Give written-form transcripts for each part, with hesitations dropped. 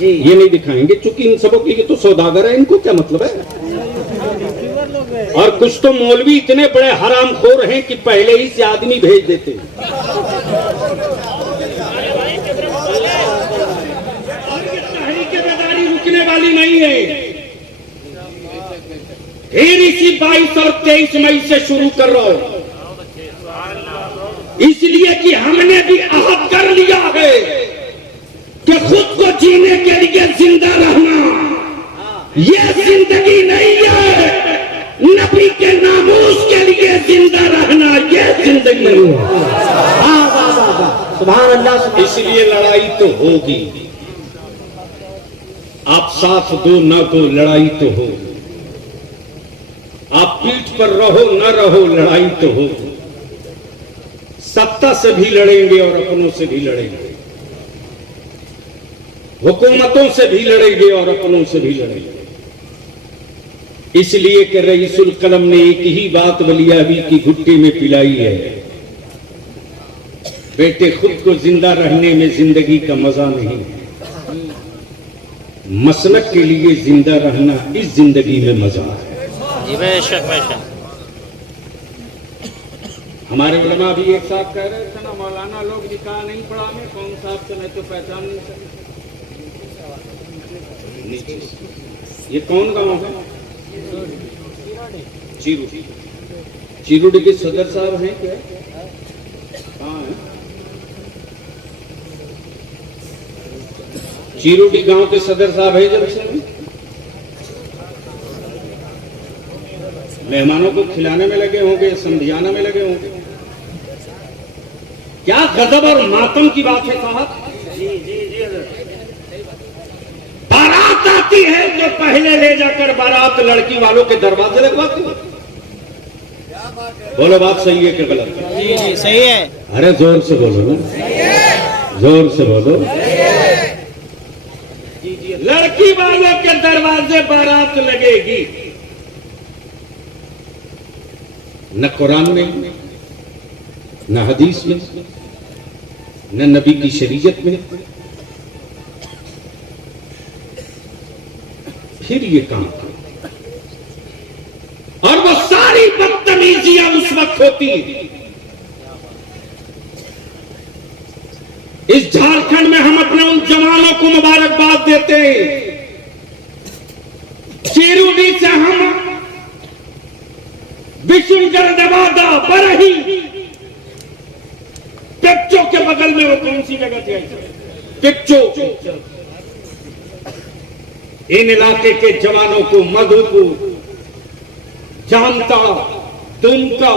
ये नहीं दिखाएंगे, चूंकि इन सबों की तो सौदागर है, इनको क्या मतलब है। और कुछ तो मौलवी इतने बड़े हरामखोर हैं कि पहले ही से आदमी भेज देते हैं। तहरीक-ए-बेदारी रुकने वाली नहीं है। फिर इसी 22 और 23 मई से शुरू कर रहा हूं, इसलिए कि हमने भी अहद कर लिया है कि खुद को जीने के लिए जिंदा रहना ये जिंदगी नहीं है, नबी के नामूस के लिए जिंदा रहना ये जिंदगी नहीं है। सुभान अल्लाह। इसलिए लड़ाई तो होगी, आप साथ दो ना दो लड़ाई तो होगी, आप पीठ पर रहो न रहो लड़ाई तो होगी। सत्ता से भी लड़ेंगे और अपनों से भी लड़ेंगे, हुकूमतों से भी लड़ेंगे और अपनों से भी लड़ेंगे। इसलिए कि रईसुल कलम ने एक ही बात वलियाबी की घुट्टी में पिलाई है, बेटे खुद को जिंदा रहने में जिंदगी का मजा नहीं, मसलक के लिए जिंदा रहना इस जिंदगी में मजा है। बेशक बेशक। हमारे उलमा भी एक साथ कह रहे थे ना, मौलाना लोग निकाह नहीं पढ़ा में, कौन साहब से मैं तो पहचान नहीं सकता। ये कौन गांव है? चिरुडी के सदर साहब हैं क्या? कहाँ है? चिरुडी गांव के सदर साहब है जंक्शन में। मेहमानों को खिलाने में लगे होंगे, समझाने में लगे होंगे। क्या गजब और मातम की बात है साहब। बारात आती है तो पहले ले जाकर बारात लड़की वालों के दरवाजे लगवाते हैं। बोलो बात सही है कि गलत है? जी जी सही है। अरे जोर से बोलो ना, जोर से बोलो। लड़की वालों के दरवाजे बारात लगेगी, न कुरान में, न हदीस में, न नबी की शरीयत में। फिर ये काम करो, और वो सारी बदतमीजियां उस वक्त होती हैं। इस झारखंड में हम अपने उन जवानों को मुबारकबाद देते हैं। चिरुडी से हम विशुनगढ़, नवादा, बरही, पिक्चो के बगल में वो कौन सी जगह थी? पिक्चो। इन इलाके के जवानों को मधुपुर, जामता, दुमका,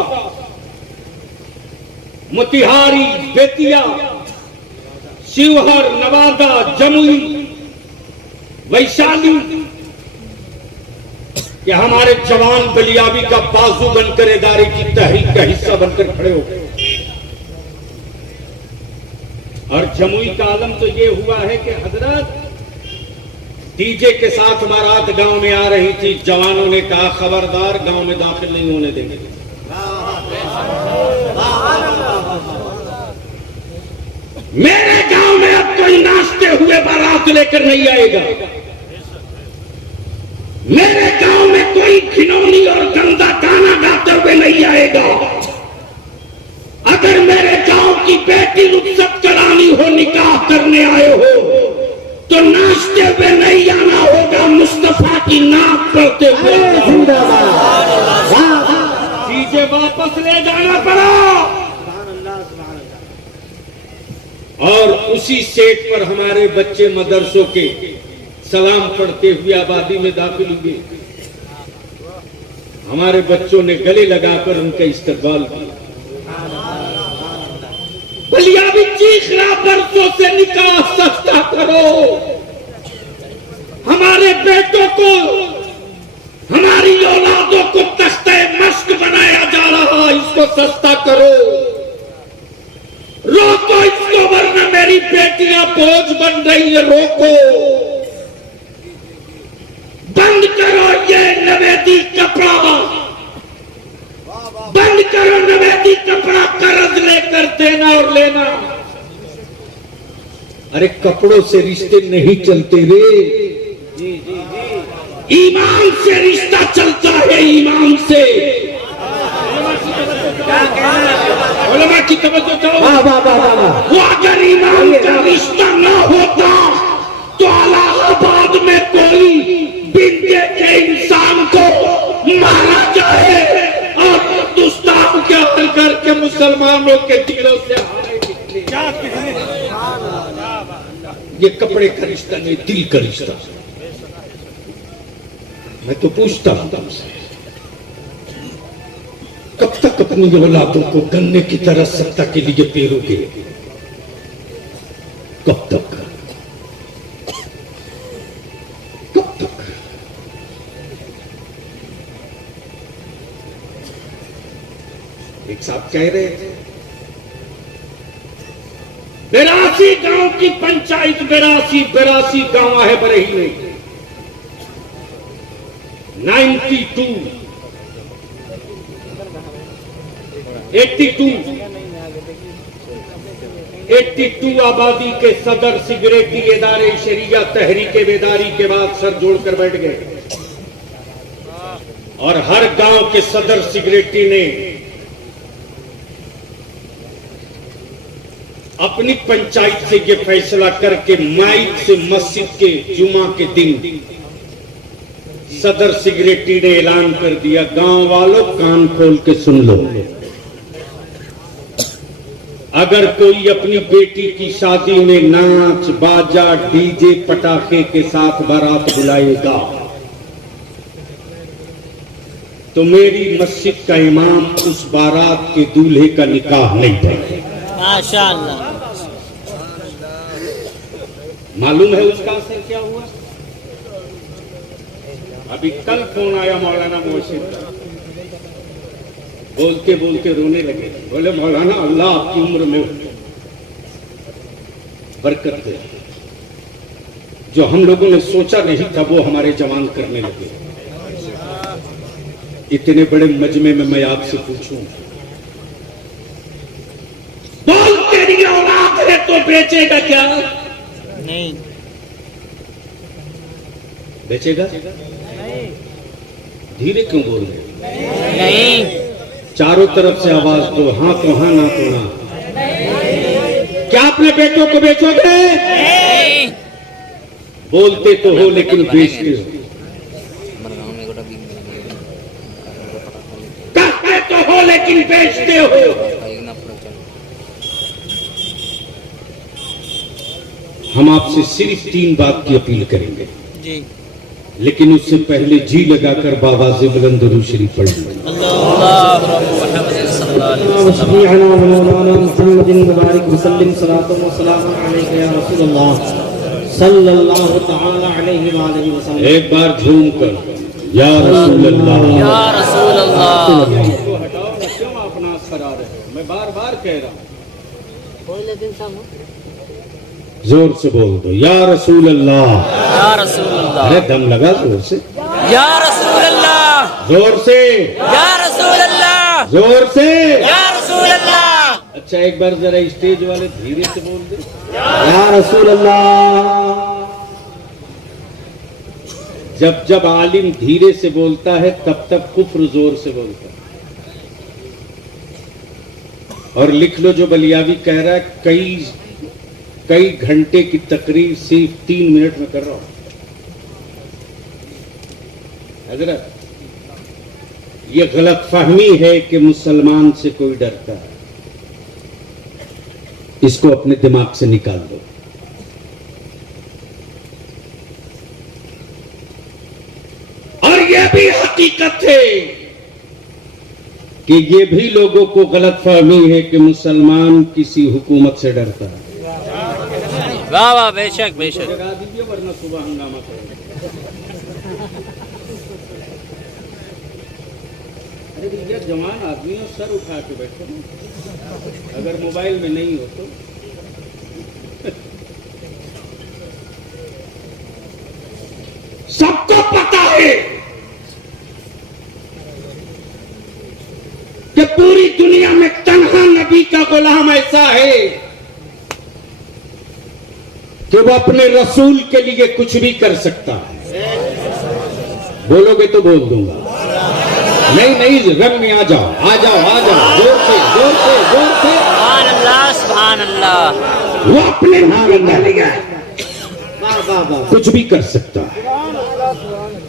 मोतिहारी, बेतिया, शिवहर, नवादा, जमुई, वैशाली कि हमारे जवान बलियाबी का बाजू बनकर इदारे की तहरीक का हिस्सा बनकर खड़े हो गए। और जमुई का आलम तो ये हुआ है कि हजरत डीजे के साथ बारात गांव में आ रही थी, जवानों ने कहा खबरदार गांव में दाखिल नहीं होने देंगे। मेरे गांव में अब कोई नाचते हुए बारात लेकर नहीं आएगा, मेरे गांव में कोई घिनौनी और गंदा गाना गाते हुए नहीं आएगा। अगर मेरे गांव की बेटी रुखसत करानी हो, निकाह करने आए हो, तो नाचते हुए नहीं आना होगा, मुस्तफा की नाम पढ़ते हुए। चीजें वापस ले जाना पड़ा। और उसी सेट पर हमारे बच्चे मदरसों के सलाम पढ़ते हुए आबादी में दाखिल हुए। हमारे बच्चों ने गले लगाकर उनका इस्तकबाल किया। बलियाबी चीख रहा, बरसों से निकाह सस्ता करो, हमारे बेटों को, हमारी औलादों को तख्ते मश्क बनाया जा रहा, इसको सस्ता करो, रोको इसको वरना मेरी बेटियां बोझ बन रही है, रोको, बंद करो ये नवेदी कपड़ा, बंद करो नवेदी कपड़ा, कर्ज लेकर देना और लेना। अरे कपड़ों से रिश्ते नहीं चलते रे, ईमान से रिश्ता चलता है, ईमान से। उलमा की तवज्जो चाहो। वो अगर ईमान का रिश्ता ना होता तो इलाहाबाद में कोई बिन देखे इंसान को मारा जाए और हिंदुस्तान के हल करके मुसलमानों के दिलों से ये कपड़े का रिश्ता नहीं, दिल का रिश्ता। मैं तो पूछता हूं तुमसे, कब तक अपनी औलादों को गन्ने की तरह सत्ता के लिए पेरोगे? कब तक? कब तक? एक साहब कह रहे थे 82 गांव की पंचायत, 82 गांव है बरेली में। 82 आबादी के सदर सिगरेटी इदारे शरिया तहरीके बेदारी के बाद सर जोड़कर बैठ गए और हर गांव के सदर सिगरेटी ने अपनी पंचायत से ये फैसला करके माइक से मस्जिद के जुमा के दिन सदर सिगरेटी ने ऐलान कर दिया, गांव वालों कान खोल के सुन लो, अगर कोई अपनी बेटी की शादी में नाच बाजा डीजे पटाखे के साथ बारात बुलाएगा तो मेरी मस्जिद का इमाम उस बारात के दूल्हे का निकाह नहीं पढ़ेगा। माशाअल्लाह। मालूम है उसका असर क्या हुआ? अभी कल फोन आया मौलाना मोहसिन का, बोलते बोलते रोने लगे। बोले मौलाना अल्लाह आपकी उम्र में बरकत दे, जो हम लोगों ने सोचा नहीं था वो हमारे जवान करने लगे। इतने बड़े मजमे में मैं आपसे पूछूं, बोल तेरी औलाद है तो बेचेगा क्या? नहीं बेचेगा? धीरे क्यों बोल रहे? नहीं। चारों तरफ से आवाज दो, हाँ तो हाँ, ना तो ना। क्या अपने बेटों को बेचोगे? नहीं। बोलते तो हो लेकिन बेचते हो। कहते तो हो लेकिन बेचते हो। हम आपसे सिर्फ 3 बात की अपील करेंगे जी, लेकिन उससे पहले जी लगाकर बाबा से बुलंद दुरूद शरीफ पढ़ लो। एक बार झूम कर या रसूल अल्लाह, या रसूल अल्लाह। इसको हटाओ ना, क्यों अपना असर आ रहे हो? मैं बार बार कह रहा हूँ, जोर से बोल दो या रसूल अल्लाह, या रसूल अल्लाह। अरे दम लगा जोर से, या रसूल अल्लाह, जोर से, या रसूल अल्लाह, जोर से। या रसूल अल्लाह। अच्छा एक बार जरा स्टेज वाले धीरे से बोल दे या रसूल अल्लाह। जब जब आलिम धीरे से बोलता है तब तक कुफ्र जोर से बोलता है। और लिख लो जो बलियावी कह रहा है, कई घंटे की तकरीर सिर्फ 3 मिनट में कर रहा हूं। हजरत, ये गलतफहमी है कि मुसलमान से कोई डरता है, इसको अपने दिमाग से निकाल दो। और यह भी हकीकत है कि ये भी लोगों को गलतफहमी है कि मुसलमान किसी हुकूमत से डरता है। वाह वाह, बेशक बेशक। जगा दीजिए वरना सुबह हंगामा करेंगे। अरे भैया जवान आदमी हो, सर उठा के बैठो ना, अगर मोबाइल में नहीं हो तो। सबको पता है कि पूरी दुनिया में तन्हा नबी का गुलाम ऐसा है कि वो अपने रसूल के लिए कुछ भी कर सकता है। बोलोगे तो बोल दूंगा। नहीं नहीं, रंग में आ जाओ, आ जाओ, आ जाओ, जोर से, जोर से, जोर से। सुभान अल्लाह, सुभान अल्लाह। वो अपने नबी के लिए कुछ भी कर सकता है।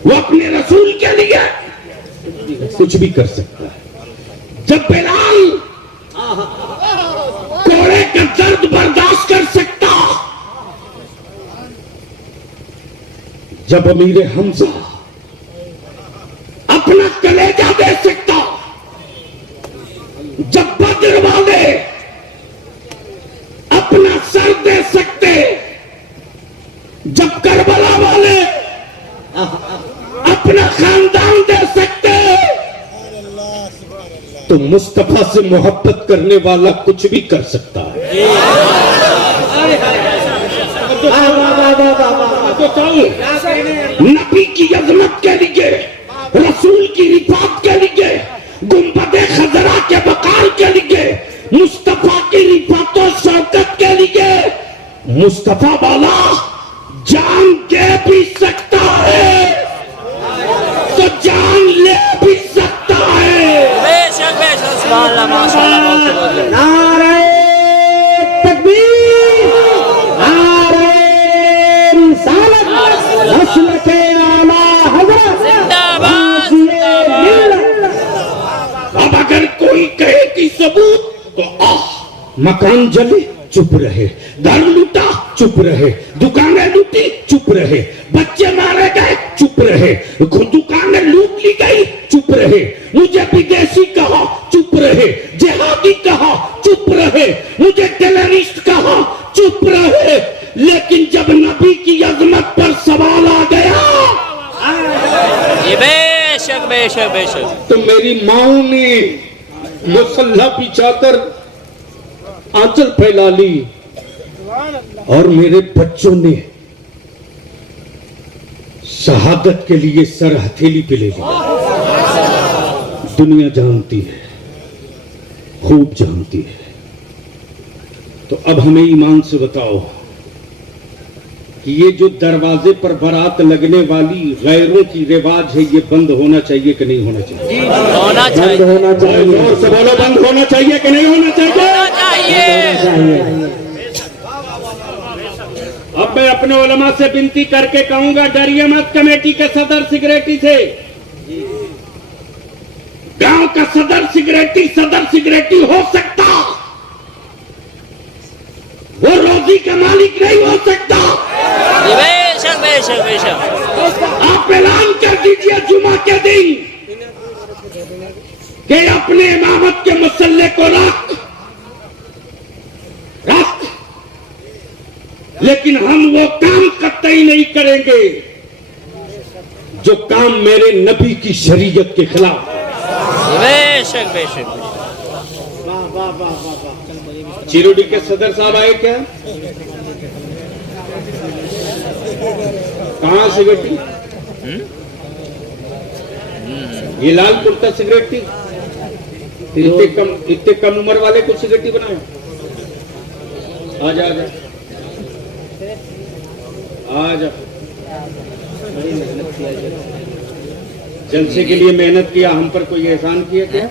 वो अपने रसूल के लिए कुछ भी कर सकता है। जब बिलाल कोड़े का दर्द बर्दाश्त कर सकता, जब अमीर हमजा अपना कलेजा दे सकता, जब बद्र वाले अपना सर दे सकते, जब करबला वाले अपना खानदान दे सकते, तो मुस्तफा से मोहब्बत करने वाला कुछ भी कर सकता है। नबी की अजमत के लिए, रसूल की रिफात के लिए, गुंबदे खजरा के वकार के लिए, मुस्तफा की रिफात और शौकत के लिए मुस्तफा वाला जान दे भी सकता है तो जान ले भी सकता है। बेशक बेशक, सुभान अल्लाह, माशाअल्लाह, बहुत बहुत। नारे तकबीर, नारे रिसालत, नस्ल के आला हज़रत जिंदाबाद, जिंदाबाद। अब अगर कोई कहे कि सबूत, तो मकान जले चुप रहे, घर लूटा चुप रहे, दुकानें लूटी चुप रहे, बच्चे मारे गए चुप रहे, दुकानें लूट ली गई चुप रहे, मुझे विदेशी कहा चुप रहे, जिहादी कहा चुप रहे, मुझे टेररिस्ट कहा चुप रहे, लेकिन जब नबी की अजमत पर सवाल आ गया, ये बेशक बेशक बेशक। तो मेरी माओ ने मुसल्ला बिछाकर आंचल फैला ली और मेरे बच्चों ने शहादत के लिए सर हथेली पे ले लिया। दुनिया जानती है, खूब जानती है। तो अब हमें ईमान से बताओ कि ये जो दरवाजे पर बारात लगने वाली गैरों की रिवाज है, ये बंद होना चाहिए कि नहीं होना चाहिए? होना चाहिए, बंद होना चाहिए। जोर से बोलो, बंद होना चाहिए कि नहीं होना चाहिए? होना चाहिए। अब मैं अपने उलमा से विनती करके कहूंगा, डरिए मत कमेटी के सदर सिगरेटी से। गांव का सदर सिगरेटी हो सकता, वो रोजी का मालिक नहीं हो सकता। ये बेशक बेशक बेशक। आप ऐलान कर दीजिए जुमा के दिन कि अपने इमामत के मुसल्ले को रख, लेकिन हम वो काम कतई नहीं करेंगे जो काम मेरे नबी की शरीयत के खिलाफ। बेशक बेशक। चिरोडी के सदर साहब आए क्या? कहाँ सिगरेटी? ये लाल कुर्ता सिगरेटी? इतने कम उम्र वाले कुछ सिगरेटी बनाए? आजा आजा आजा। जलसे के लिए मेहनत किया, हम पर कोई एहसान किया क्या?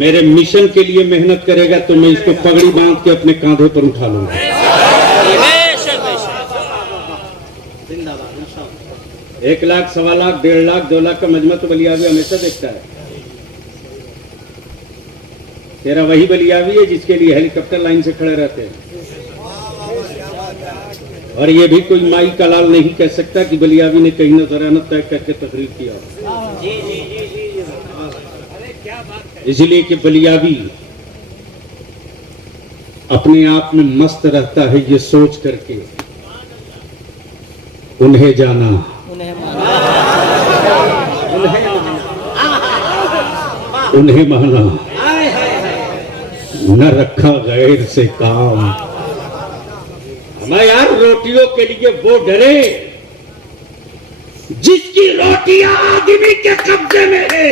मेरे मिशन के लिए मेहनत करेगा तो मैं इसको पगड़ी बांध के अपने कांधे पर उठा लूंगा। बेशक बेशक। 1 लाख, 1.25 लाख, 1.5 लाख, 2 लाख का मजमा तो बलियावी हमेशा देखता है। तेरा वही बलियावी है जिसके लिए हेलीकॉप्टर लाइन से खड़े रहते हैं। और ये भी कोई माई का लाल नहीं कह सकता कि बलियावी ने कहीं नजराना तय करके तकरीर किया। इसलिए कि बलियावी अपने आप में मस्त रहता है ये सोच करके उन्हें जाना, उन्हें माना, न रखा गैर से काम। हमें यार रोटियों के लिए वो डरे जिसकी रोटियां आदमी के कब्जे में है।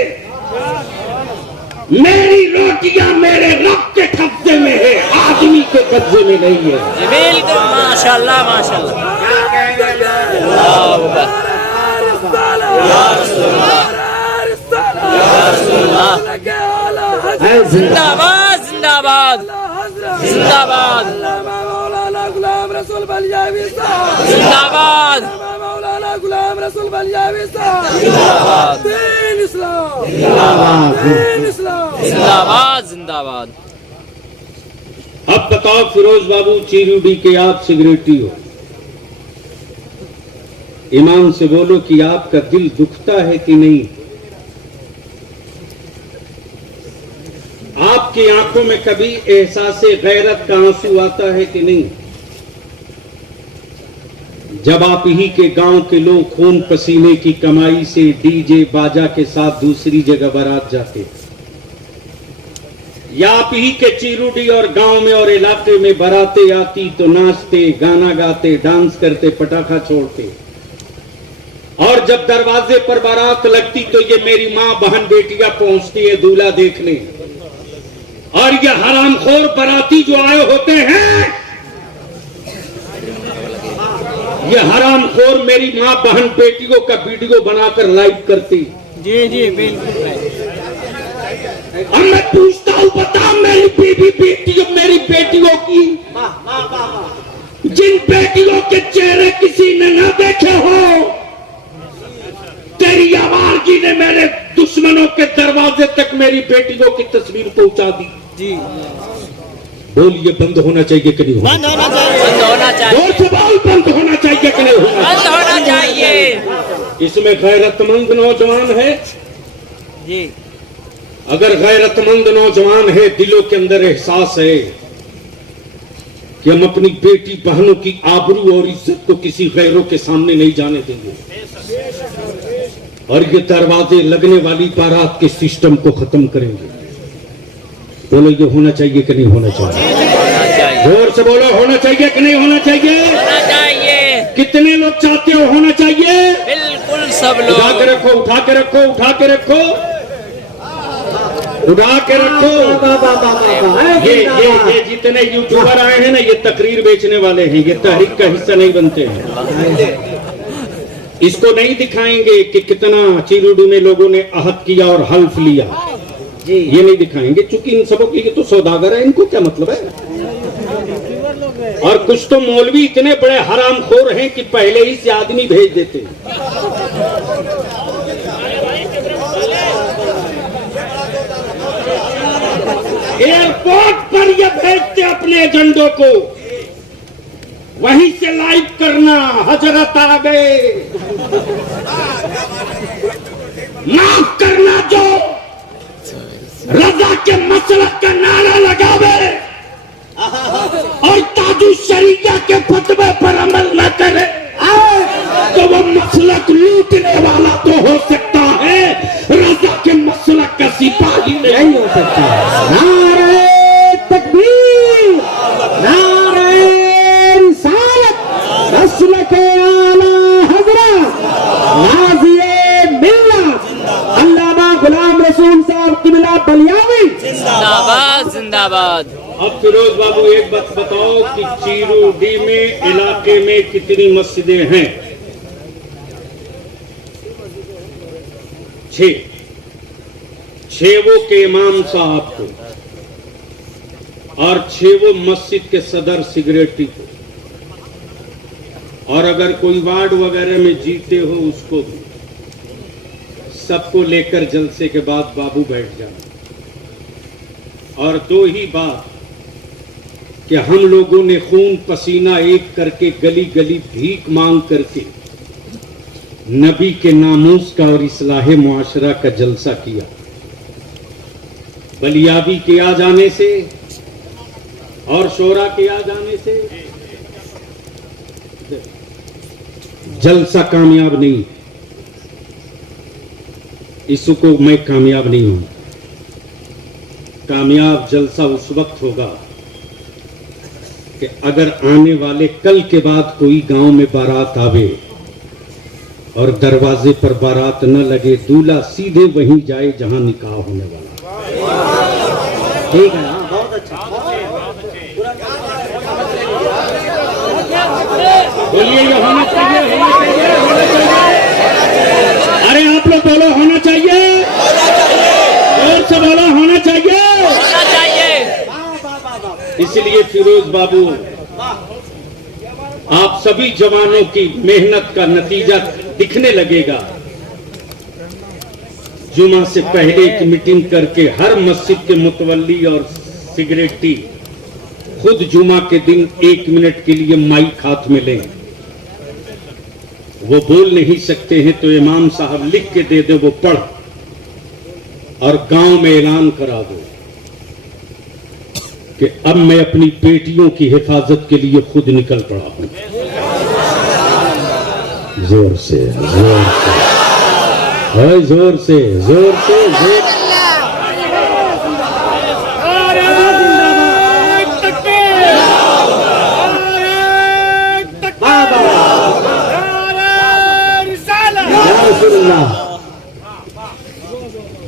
मेरी रोटियां मेरे रब के कब्जे में है, आदमी के कब्जे में नहीं है। जी बिल्कुल, माशाल्लाह माशाल्लाह। अल्लाह अकबर। या रसूलल्लाह, या रसूलल्लाह। जिंदाबाद जिंदाबाद जिंदाबाद गुलाम रसूल बलियावी साहब जिंदाबाद गुलाम रसूल बलियावी साहब जिंदाबाद दीन इस्लाम दीन इस्लाम जिंदाबाद जिंदाबाद। अब बताओ फिरोज बाबू चीरूडी के आप सिगरेटी हो, ईमान से बोलो कि आपका दिल दुखता है कि नहीं? आपकी आंखों में कभी एहसास-ए गैरत का आंसू आता है कि नहीं? जब आप ही के गांव के लोग खून पसीने की कमाई से डीजे बाजा के साथ दूसरी जगह बारात जाते, या आप ही के चीरूडी और गांव में और इलाके में बारातें आती तो नाचते, गाना गाते, डांस करते, पटाखा छोड़ते, और जब दरवाजे पर बारात लगती तो ये मेरी मां बहन बेटियां पहुंचती है दूल्हा देखने, और ये हरामखोर बाराती जो आए होते हैं, ये हरामखोर मेरी मां बहन बेटियों का वीडियो बनाकर लाइव करती। जी जी बिल्कुल। अब मैं पूछता हूं, बता मेरी बीवी बेटियों, मेरी बेटियों की, जिन बेटियों के चेहरे किसी ने न देखे हो, तेरी आवाज़ी ने मेरे दुश्मनों के दरवाजे तक मेरी बेटियों की तस्वीर पहुंचा दी। जी बोलिए बंद होना चाहिए कि नहीं? बंद होना चाहिए, बंद होना चाहिए, जोर से बोल, बंद होना चाहिए कि नहीं? बंद होना चाहिए। इसमें गैरतमंद नौजवान है। जी अगर गैरतमंद नौजवान है, दिलों के अंदर एहसास है कि हम अपनी बेटी बहनों की आबरू और इज्जत को किसी गैरों के सामने नहीं जाने देंगे, और ये दरवाजे लगने वाली बारात के सिस्टम को खत्म करेंगे। बोलो ये होना चाहिए कि नहीं होना चाहिए? होना चाहिए, जोर से बोलो, होना चाहिए कि नहीं होना चाहिए? होना चाहिए। कितने लोग चाहते हो होना चाहिए? बिल्कुल सब उठा के लोग। रखो, उठा के रखो, उठा के रखो, उठा के रखो। ये जितने यूट्यूबर आए हैं ना, ये तकरीर बेचने वाले हैं, ये तहरीक का हिस्सा नहीं बनते हैं। इसको नहीं दिखाएंगे कि कितना चीरूडी में लोगों ने अहद किया और हल्फ लिया, ये नहीं दिखाएंगे, क्योंकि इन सबों की तो सौदागर है, इनको क्या मतलब है? और कुछ तो मौलवी इतने बड़े हरामखोर हैं कि पहले ही से आदमी भेज देते हैं। एयरपोर्ट पर ये भेजते अपने एजेंडों को, वहीं से लाइव करना, हजरत आ गए, माफ करना, जो रजा के मसलक का नारा लगावे और ताजु शरीया के फतवे पर अमल न करे, तो वो मसलक लूटने वाला तो हो सकता है, रजा के मसलक का सिपाही नहीं हो सकता। नारे तकबीर, नारे रिसालत, रसूल के आला हजरत, नाज़िए मिल्लत, अल्लामा गुलाम रसूल साहब किबला बलियावी जिंदाबाद जिंदाबाद। अब फिरोज बाबू एक बात बताओ कि चीरूडी में इलाके में कितनी मस्जिदें हैं? 6 वो के इमाम साहब को, और 6 वो मस्जिद के सदर सिगरेटी को, और अगर कोई वार्ड वगैरह में जीते हो उसको भी, सबको लेकर जलसे के बाद बाबू बैठ जाना। और 2 ही बात कि हम लोगों ने खून पसीना एक करके गली गली भीख मांग करके नबी के नामूस का और इस्लाहे मुआशरा का जलसा किया। बलियावी के आ जाने से और शोरा के आ जाने से जलसा कामयाब नहीं। इसको मैं कामयाब नहीं हूं। कामयाब जलसा उस वक्त होगा कि अगर आने वाले कल के बाद कोई गांव में बारात आवे और दरवाजे पर बारात न लगे, दूल्हा सीधे वहीं जाए जहां निकाह होने वाला। ठीक है, हाँ बहुत अच्छा। बोलिए ये होना चाहिए, होना चाहिए, होना चाहिए। अरे आप लोग बोलो होना चाहिए, और से बोलो होना चाहिए। होना चाहिए। इसलिए फिरोज बाबू, आप सभी जवानों की मेहनत का नतीजा दिखने लगेगा। जुमा से पहले एक मीटिंग करके हर मस्जिद के मुतवल्ली और सिगरेटी खुद जुमा के दिन 1 मिनट के लिए माइक हाथ में लें। वो बोल नहीं सकते हैं तो इमाम साहब लिख के दे दो, वो पढ़ और गांव में ऐलान करा दो कि अब मैं अपनी बेटियों की हिफाजत के लिए खुद निकल पड़ा हूं। जोर से, जोर से, जोर से, जोर से, जोर से।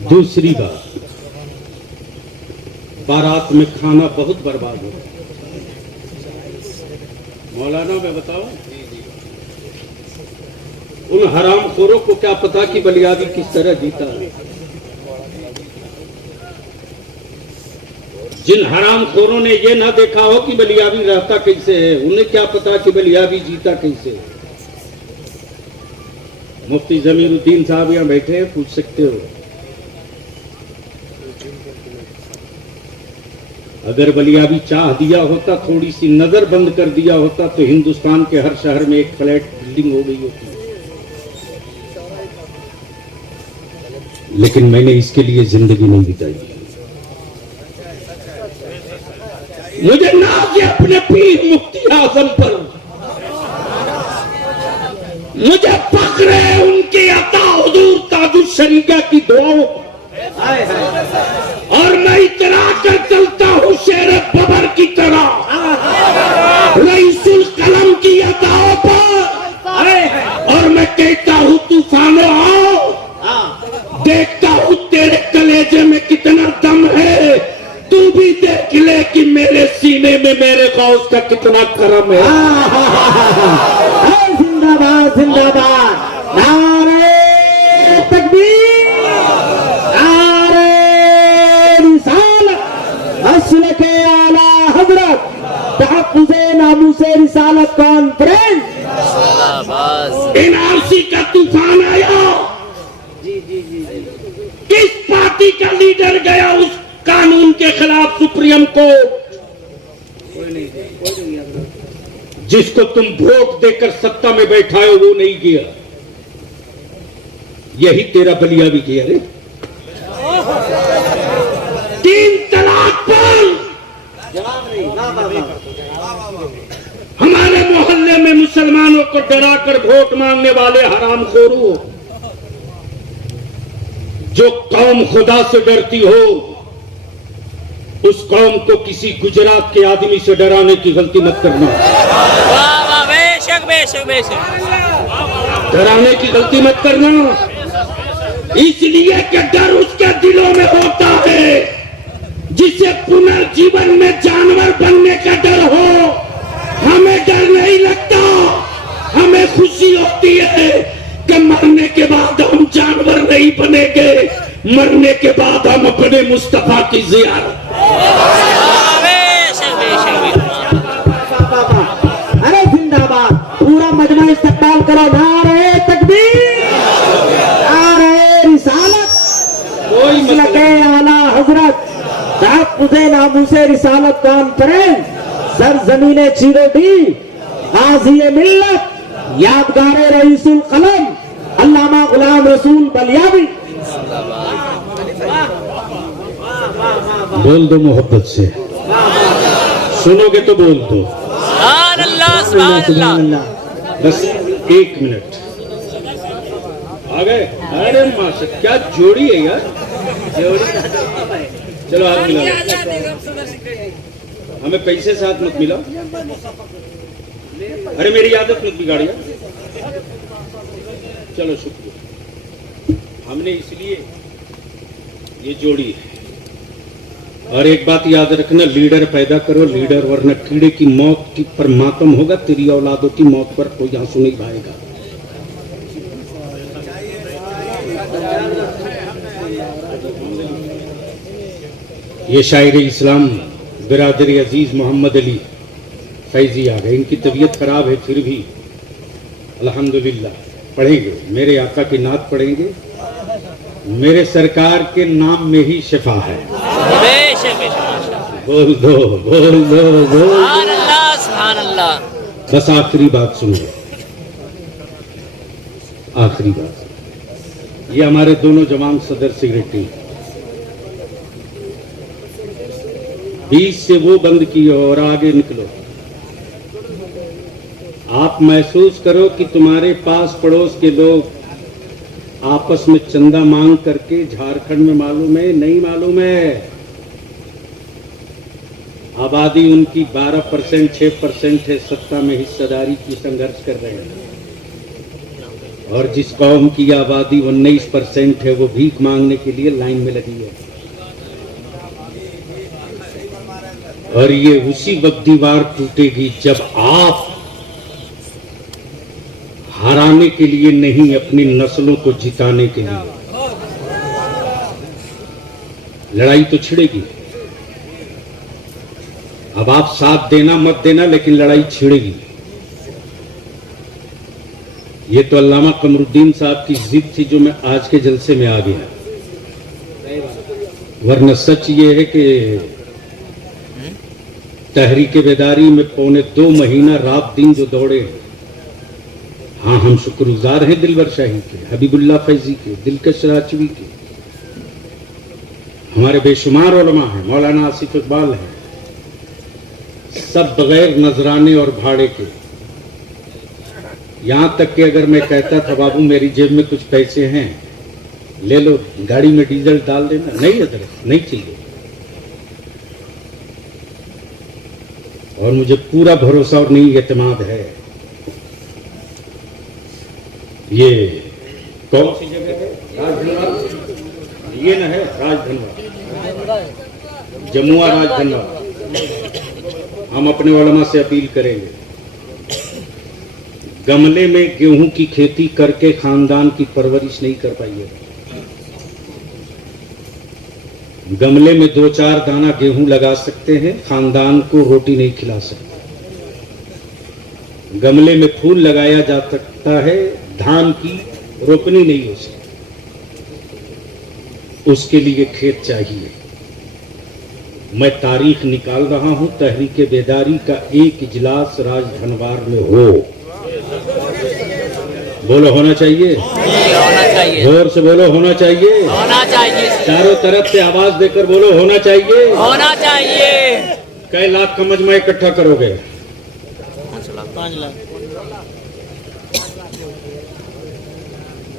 दूसरी बात, बारात में खाना बहुत बर्बाद हो। मौलाना मैं बताऊं, उन हरामखोरों को क्या पता कि बलियादी किस तरह जीता है। जिन हरामखोरों ने ये ना देखा हो कि बलियादी रहता कैसे है, उन्हें क्या पता कि बलियादी जीता कैसे है। मुफ्ती जमीरुद्दीन साहब यहाँ बैठे हैं, पूछ सकते हो। अगर बलियाबी चाह दिया होता, थोड़ी सी नजर बंद कर दिया होता, तो हिंदुस्तान के हर शहर में एक फ्लैट बिल्डिंग हो गई होती। लेकिन मैंने इसके लिए जिंदगी नहीं बिताई। मुझे नाज़ है अपने पीर मुफ्ती आजम पर, मुझे फख्र है उनके अता हुजूर ताजुश शरीका की दुआओं पर। और मैं इतरा कर चलता हूँ शेर बबर की तरह रईसुल कलम की अदाओं पर। और मैं कहता हूँ तूफानों आओ, देखता हूँ तेरे कलेजे में कितना दम है, तू भी देख ले कि मेरे सीने में मेरे गौस का कितना करम है। जिंदाबाद जिंदाबाद, नारे तकबीर, नारे रिसालत, असल के आला हजरत, तहफ़्फ़ुज़े नामूसे रिसालत कॉन्फ्रेंस। एनआरसी का तूफान आया, किस पार्टी का लीडर गया उस कानून के खिलाफ सुप्रीम कोर्ट? जिसको तुम वोट देकर सत्ता में बैठाए वो नहीं किया। यही तेरा बलिया भी किया रे। 3 तलाक पर हमारे मोहल्ले में मुसलमानों को डराकर वोट मांगने वाले हरामखोरों, जो कौम खुदा से डरती हो, उस कौम को किसी गुजरात के आदमी से डराने की गलती मत करना। वाह वाह, बेशक बेशक बेशक। डराने की गलती मत करना, इसलिए कि डर उसके दिलों में होता है जिसे पुनर्जीवन में जानवर बनने का डर हो। हमें डर नहीं लगता, हमें खुशी होती है कि मरने के बाद हम जानवर नहीं बनेंगे, मरने के बाद हम अपने मुस्तफा की ज़ियारत। अरे जिंदाबाद, पूरा मजमा इस्तकबाल करो, नारे तकबीर, नारे रिसालत, कोई असल के आला हजरत, तहफ़्फ़ुज़े नामूसे रिसालत कॉन्फ्रेंस, सरज़मीने चीरोडी, गाज़ी-ए मिल्लत, यादगारे रईसुल कलम, अल्लामा गुलाम रसूल बलियावी। बोल दो मोहब्बत से, सुनोगे तो बोल दो। सुभान अल्लाह, सुभान अल्लाह। बस 1 मिनट आ गए। अरे माशा, क्या जोड़ी है यार, जोड़ी। चलो हाथ मिलाओ, हमें पैसे साथ मत मिलाओ। अरे मेरी आदत मत बिगाड़िए। चलो शुक्रिया, हमने इसलिए ये जोड़ी है। और एक बात याद रखना, लीडर पैदा करो लीडर, वरना कीड़े की मौत की पर मातम होगा, तेरी औलादों की मौत पर कोई आंसू नहीं बहाएगा। ये शायर इस्लाम बिरादर अजीज मोहम्मद अली फैजी आ गए। इनकी तबीयत खराब है, फिर भी अल्हम्दुलिल्लाह पढ़ेंगे, मेरे आका की नात पढ़ेंगे। मेरे सरकार के नाम में ही शिफा है। बेशक बेशक माशाअल्लाह। बोल दो बोल दो बोल। सुभान अल्लाह सुभान अल्लाह। बस आखिरी बात सुनो, आखिरी बात। ये हमारे दोनों जवान सदर सेक्रेटरी 20 से वो बंद किए और आगे निकलो। आप महसूस करो कि तुम्हारे पास पड़ोस के लोग आपस में चंदा मांग करके, झारखंड में मालूम है नहीं मालूम है, आबादी उनकी 12% 6% है, सत्ता में हिस्सेदारी की संघर्ष कर रहे हैं। और जिस कौम की आबादी 19% है, वो भीख मांगने के लिए लाइन में लगी है। और ये उसी वक्त दीवार टूटेगी जब आप हराने के लिए नहीं, अपनी नस्लों को जिताने के लिए। लड़ाई तो छिड़ेगी, अब आप साथ देना मत देना, लेकिन लड़ाई छिड़ेगी। ये तो अल्लामा कमरुद्दीन साहब की जिद थी जो मैं आज के जलसे में आ गया, वरना सच ये है कि तहरीक बेदारी में 2.25 महीना रात दिन जो दौड़े, हाँ हम शुक्रगुजार हैं दिलवर शाही के, हबीबुल्लाह फैजी के, दिलकश राजवी के, हमारे बेशुमार उलमा हैं, मौलाना आसिफ इकबाल हैं, सब बगैर नजराने और भाड़े के। यहां तक कि अगर मैं कहता था बाबू मेरी जेब में कुछ पैसे हैं, ले लो, गाड़ी में डीजल डाल देना, नहीं हजरत नहीं चाहिए। और मुझे पूरा भरोसा और नहीं एतमाद है। ये कौन सी जगह है? राजधनवा, ये ना है राजधनवा, जमुआ राजधनवा। हम अपने उलमा से अपील करेंगे, गमले में गेहूं की खेती करके खानदान की परवरिश नहीं कर पाइए। गमले में 2-4 दाना गेहूं लगा सकते हैं, खानदान को रोटी नहीं खिला सकते। गमले में फूल लगाया जा सकता है, धान की रोपनी नहीं हो सकती, उसके लिए खेत चाहिए। मैं तारीख निकाल रहा हूं, तहरीक बेदारी का एक इजलास राजधनवार में हो। बोलो होना चाहिए, होना चाहिए, जोर से बोलो होना चाहिए, होना चाहिए, चारों तरफ से आवाज देकर बोलो होना चाहिए। होना चाहिए। कई लाख का मजमा इकट्ठा करोगे? 5 लाख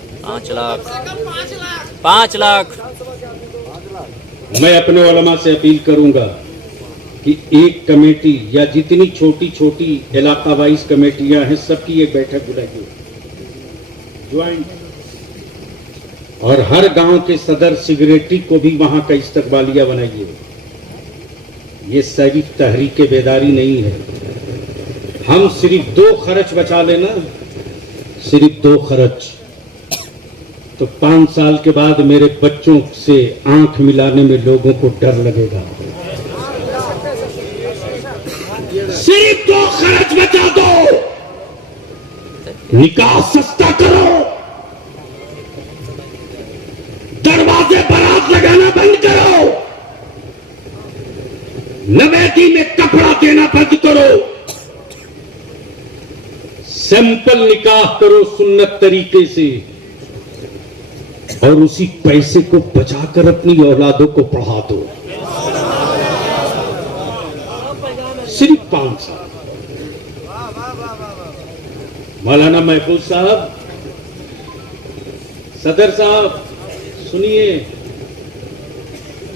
5 लाख 5 लाख। मैं अपने उलमा से अपील करूंगा कि एक कमेटी या जितनी छोटी छोटी इलाका वाइज कमेटियां हैं, सबकी एक बैठक बुलाइए ज्वाइंट, और हर गांव के सदर सेक्रेटरी को भी वहां का इस्तकबालिया बनाइए। ये सिर्फ तहरीक बेदारी नहीं है, हम सिर्फ 2 खर्च बचा लेना, सिर्फ 2 खर्च, तो 5 साल के बाद मेरे बच्चों से आंख मिलाने में लोगों को डर लगेगा। सिर्फ 2 खर्च बचा दो, निकाह सस्ता करो, दरवाजे बारात लगाना बंद करो, नवेदी में कपड़ा देना बंद करो, सिंपल निकाह करो सुन्नत तरीके से, और उसी पैसे को बचाकर अपनी औलादों को पढ़ा दो। सिर्फ 5 साल। मौलाना महफूज साहब, सदर साहब सुनिए,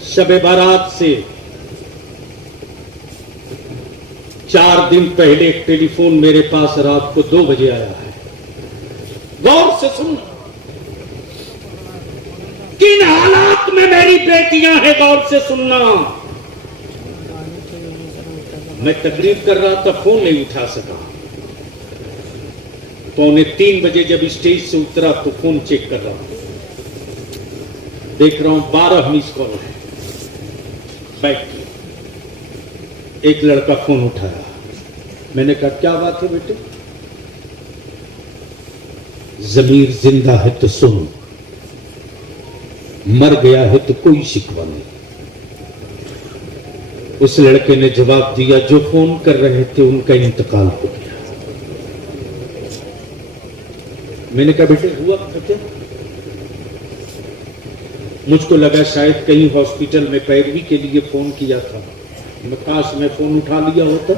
शब बारात से 4 दिन पहले एक टेलीफोन मेरे पास रात को 2 बजे आया है। गौर से सुनना, किन हालात में मेरी बेटियां हैं, गौर से सुनना। मैं तकरीर कर रहा था, फोन नहीं उठा सका। 2:45 बजे जब स्टेज से उतरा तो फोन चेक कर रहा हूं, देख रहा हूं 12 मिस कॉल है। बैठ के एक लड़का फोन उठाया, मैंने कहा क्या बात है बेटे? जमीर जिंदा है तो सुनो, मर गया है तो कोई शिकवा नहीं। उस लड़के ने जवाब दिया, जो फोन कर रहे थे उनका इंतकाल हो गया। मैंने कहा बेटे हुआ क्या? मुझको लगा शायद कहीं हॉस्पिटल में पैरवी के लिए फोन किया था, मैं काश में फोन उठा लिया होता।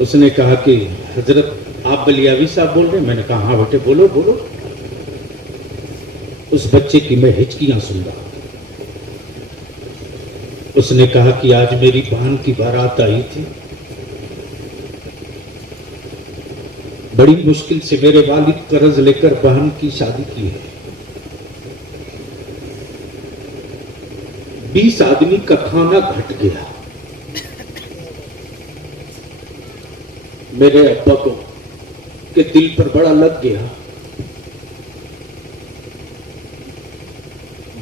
उसने कहा कि हजरत आप बलियावी साहब बोल रहे हैं? मैंने कहा हाँ बेटे बोलो बोलो। उस बच्चे की मैं हिचकियां सुन रहा। उसने कहा कि आज मेरी बहन की बारात आई थी, बड़ी मुश्किल से मेरे वालिद कर्ज लेकर बहन की शादी की है। 20 आदमी का खाना घट गया। मेरे अब्बा को के दिल पर बड़ा लग गया।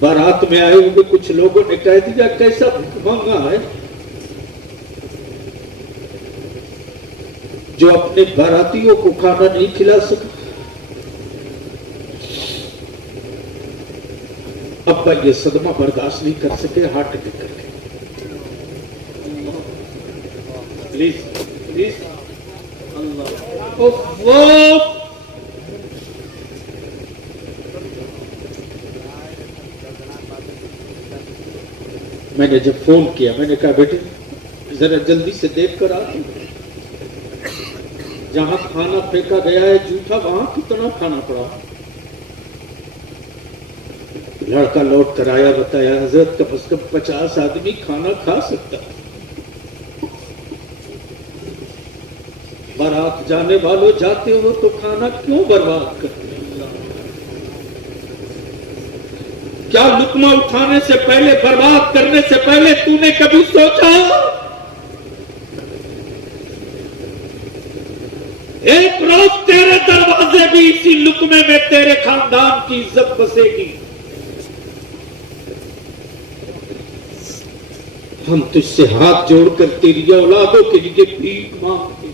बारात में आए हुए कुछ लोगों ने कह दिया कैसा भिखमंगा है जो अपने बारातियों को खाना नहीं खिला सका। अब्बा ये सदमा बर्दाश्त नहीं कर सके, हार्ट अटैक कर गए। प्लीज प्लीज अल्लाह। मैंने जब फोन किया मैंने कहा बेटे जरा जल्दी से देख कर आते, जहां खाना फेंका गया है जूठा वहां कितना खाना पड़ा। लड़का लौट कर आया, बताया हजरत कम से कम 50 आदमी खाना खा सकता। बारात जाने वालों जाते हो तो खाना क्यों बर्बाद करते? क्या लुकमा उठाने से पहले, बर्बाद करने से पहले तूने कभी सोचा एक रोज तेरे दरवाजे भी इसी लुकमे में तेरे खानदान की इज्जत बसेगी। हम तुझसे हाथ जोड़कर तेरी औलादों के लिए भीख मांगते,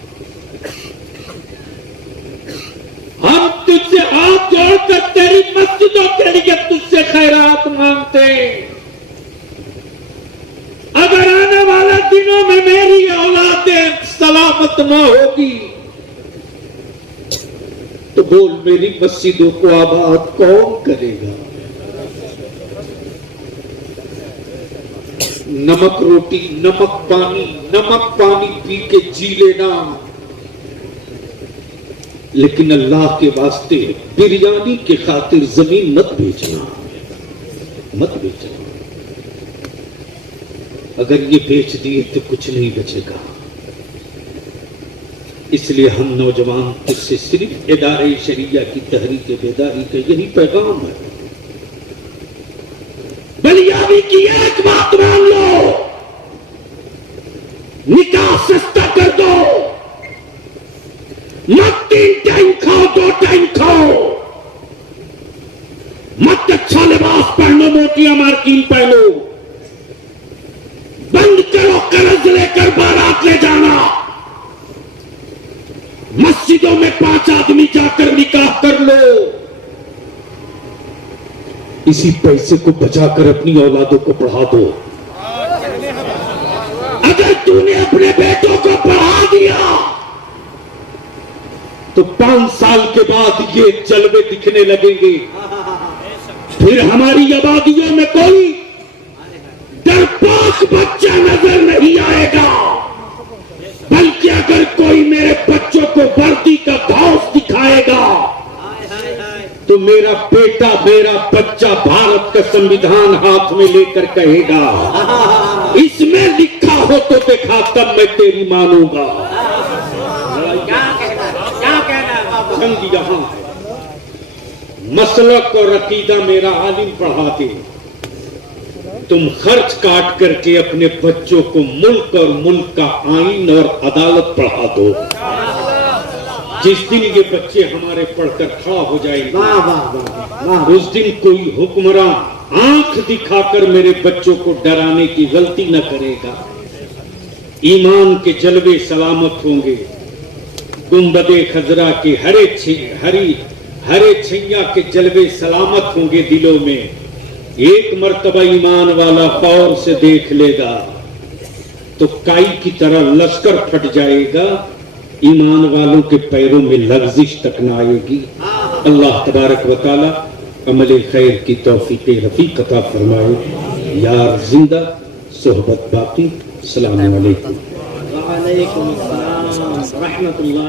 हम तुझसे हाथ जोड़कर तेरी मस्जिदों के लिए तुझसे खैरात मांगते। अगर आने वाले दिनों में मेरी औलादें सलामत न होगी तो बोल मेरी मस्जिदों को आबाद कौन करेगा? नमक रोटी नमक पानी पी के जी लेना, लेकिन अल्लाह के वास्ते बिरयानी के खातिर जमीन मत बेचना, मत बेचना। अगर ये बेच दिए तो कुछ नहीं बचेगा। इसलिए हम नौजवान तुझसे सिर्फ इदारे शरिया की तहरीक बेदारी का यही पैगाम है। बलियावी की एक बात मान लो, निकाह सस्ता कर दो, मत 3 टाइम खाओ 2 टाइम खाओ, मत अच्छा लिबास पहनो, मोटियां मार्किन पहनो, बंद करो कर्ज लेकर बारात ले जाना। मस्जिदों में 5 आदमी जाकर निकाह कर लो, इसी पैसे को बचाकर अपनी औलादों को पढ़ा दो। अगर तूने अपने बेटों को पढ़ा दिया तो 5 साल के बाद ये जलवे दिखने लगेंगे। फिर हमारी आबादियों में कोई डरपोक बच्चा नजर नहीं आएगा, बल्कि अगर कोई मेरे बच्चों को वर्दी का धौंस दिखाएगा तो मेरा बेटा, मेरा बच्चा भारत का संविधान हाथ में लेकर कहेगा इसमें लिखा हो तो देखा, तब मैं तेरी मानूंगा। जंग यहां है, मसलक और अकीदा मेरा आलिम पढ़ाते तुम खर्च काट करके अपने बच्चों को मुल्क और मुल्क का आईन और अदालत पढ़ा दो। जिस दिन ये बच्चे हमारे पढ़कर खड़ा हो जाएंगे, वाह वाह वाह वाह। उस दिन कोई हुक्मरान आंख दिखाकर मेरे बच्चों को डराने की गलती न करेगा। ईमान के जलवे सलामत होंगे। गुंबदे खजरा के हरे छैया के जलवे सलामत होंगे दिलों में। एक मर्तबा ईमान वाला गौर से देख लेगा तो काई की तरह लश्कर फट जाएगा, ईमान वालों के पैरों में लर्जिश तक न आएगी। अल्लाह तबारक व तआला अमल खैर की तौफीक रफीक अता फरमाए। यार जिंदा सोहबत बाकी। अस्सलाम वालेकुम। वालेकुम अस्सलाम रहमतुल्लाह।